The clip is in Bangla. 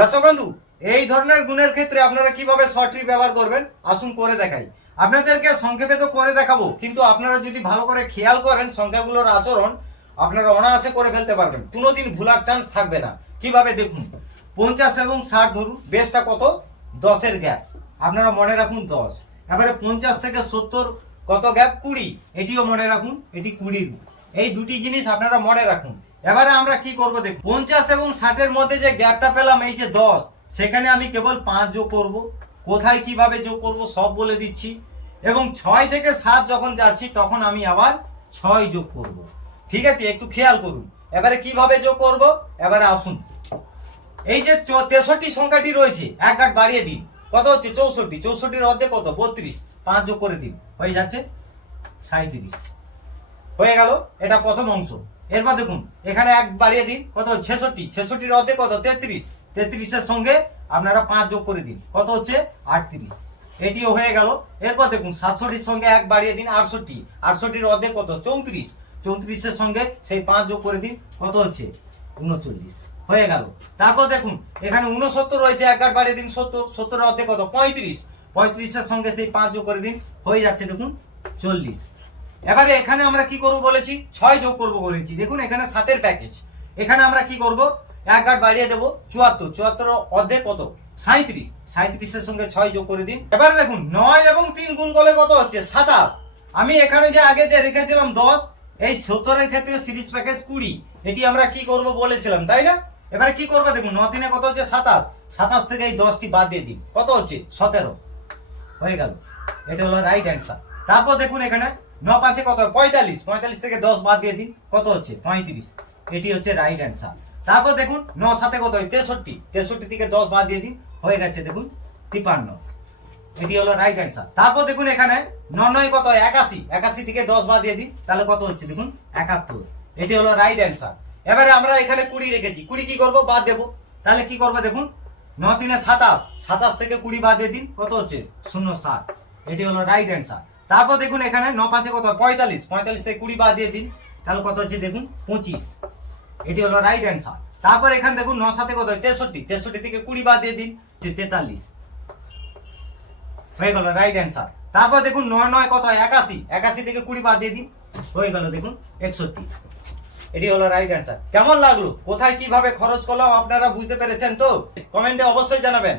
দর্শক বন্ধু, এই ধরনের গুণের ক্ষেত্রে আপনারা কিভাবে শর্ট ট্রি ব্যবহার করবেন আসুন করে দেখাই। আপনাদেরকে সংক্ষেপে তো করে দেখাবো, কিন্তু আপনারা যদি ভালো করে খেয়াল করেন সংখ্যাগুলোর আচরণ আপনারা অনায়াসে করে ফেলতে পারবেন, কোনোদিন ভুলার চান্স থাকবে না। কিভাবে দেখুন, 50 এবং 60 ধরুন, বেসটা কত? 10-এর গ্যাপ, আপনারা মনে রাখুন 10। এবারে 50 থেকে 70 কত গ্যাপ? 20, এটিও মনে রাখুন, এটি 20। এই দুটি জিনিস আপনারা মনে রাখুন। এবারে আমরা কি করব দেখুন, 50 এবং 60-এর মধ্যে যে গ্যাপটা পেলাম এই যে 10, সেখানে আমি কেবল 5 যোগ করব। কোথায় কিভাবে যোগ করব সব বলে দিচ্ছি। এবং 6 থেকে 7 যখন যাচ্ছি তখন আমি আবার 6 যোগ করব। ঠিক আছে, একটু খেয়াল করুন। এবারে কিভাবে যোগ করব, এবারে আসুন। এই যে 63 সংখ্যাটি রয়েছে, এক ঘাট বাড়িয়ে দিন, কত হচ্ছে? 64। 64-এর অর্ধেক কত? 32। 5 যোগ করে দিন, হয়ে যাচ্ছে 37। হয়ে গেল, এটা প্রথম অংশ। এরপর দেখুন এখানে এক বাড়িয়ে দিন, কত? 66। 66-এর অর্ধেক কত? 33। 33-এর সঙ্গে আপনারা 5 যোগ করে দিন, কত হচ্ছে? 38। এটিও হয়ে গেল। এরপর দেখুন 67-এর সঙ্গে এক বাড়িয়ে দিন, 68। 68-এর অর্ধেক কত? 34। 34-এর সঙ্গে সেই 5 যোগ করে দিন, কত হচ্ছে? 39। হয়ে গেল। তারপর দেখুন এখানে 69 রয়েছে, এক ঘাট বাড়িয়ে দিন, 70। 70-এর অর্ধেক কত? 35। 35-এর সঙ্গে সেই 5 যোগ করে দিন, হয়ে যাচ্ছে দেখুন 40। এবারে এখানে আমরা কি করব বলেছি? 6 যোগ করব বলেছি। দেখুন এখানে 7-এর প্যাকেজ। এখানে আমরা কি করব? এক ঘাট বাড়িয়ে দেব, 74। 74-এর অর্ধেক কত? 37। 37-এর সঙ্গে 6 যোগ করে দিন। এবারে দেখুন 9 এবং 3 গুণ করলে কত হচ্ছে? 27। আমি এখানে যে আগে যে রেখেছিলাম 10, এই 70-এর ক্ষেত্রে সিরিজ প্যাকেজ 20, এটি আমরা কি করব বলেছিলাম, তাই না? এবারে কি করব দেখুন, 9 3 কত হচ্ছে? 27। 27 থেকে এই 10টি বাদ দিয়ে দিন, কত হচ্ছে? 17। হয়ে গেল, এটা হলো রাইট অ্যান্সার। তারপর দেখুন এখানে 9 5 কত? 45। 45 থেকে 10 বাদ দিয়ে দিন, কত হচ্ছে? 35। এটি হচ্ছে রাইট অ্যান্সার। তারপর দেখুন 9 7 কত হয়? 63। 63 থেকে 10 বাদ দিয়ে দিন, হয়ে গেছে দেখুন 53। এটি হলো রাইট অ্যান্সার। তারপর দেখুন এখানে 9 9 কত হয়? 81। 81 থেকে 10 বাদ দিয়ে দিন, তাহলে কত হচ্ছে? দেখুন 71। এটি হলো রাইট অ্যান্সার। এবারে আমরা এখানে 20 রেখেছি, 20 কি করব? বাদ দেব। তাহলে কি করব দেখুন, 9 3 27। 27 থেকে 20 বাদ দিয়ে দিন, কত হচ্ছে? 07। এটি হলো রাইট অ্যান্সার। তারপর দেখুন এখানে 9 5 কত? 45। 45 থেকে 20 বাদ দিয়ে দিন, তাহলে কত হচ্ছে? দেখুন 25। এটি হলো রাইট অ্যান্সার। তারপর এখানে দেখুন 9 7 কত? 63। 63 থেকে 20 বাদ দিয়ে দিন, 43। হয়ে গেল রাইট অ্যান্সার। তারপর দেখুন 9 9 কত হয়? 81। 81 থেকে 20 বাদ দিয়ে দিন, হয়ে গেল দেখুন 61। এটি হলো রাইট অ্যান্সার। কেমন লাগলো? কোথায় কিভাবে খরচ করলাম আপনারা বুঝতে পেরেছেন তো? কমেন্টে অবশ্যই জানাবেন।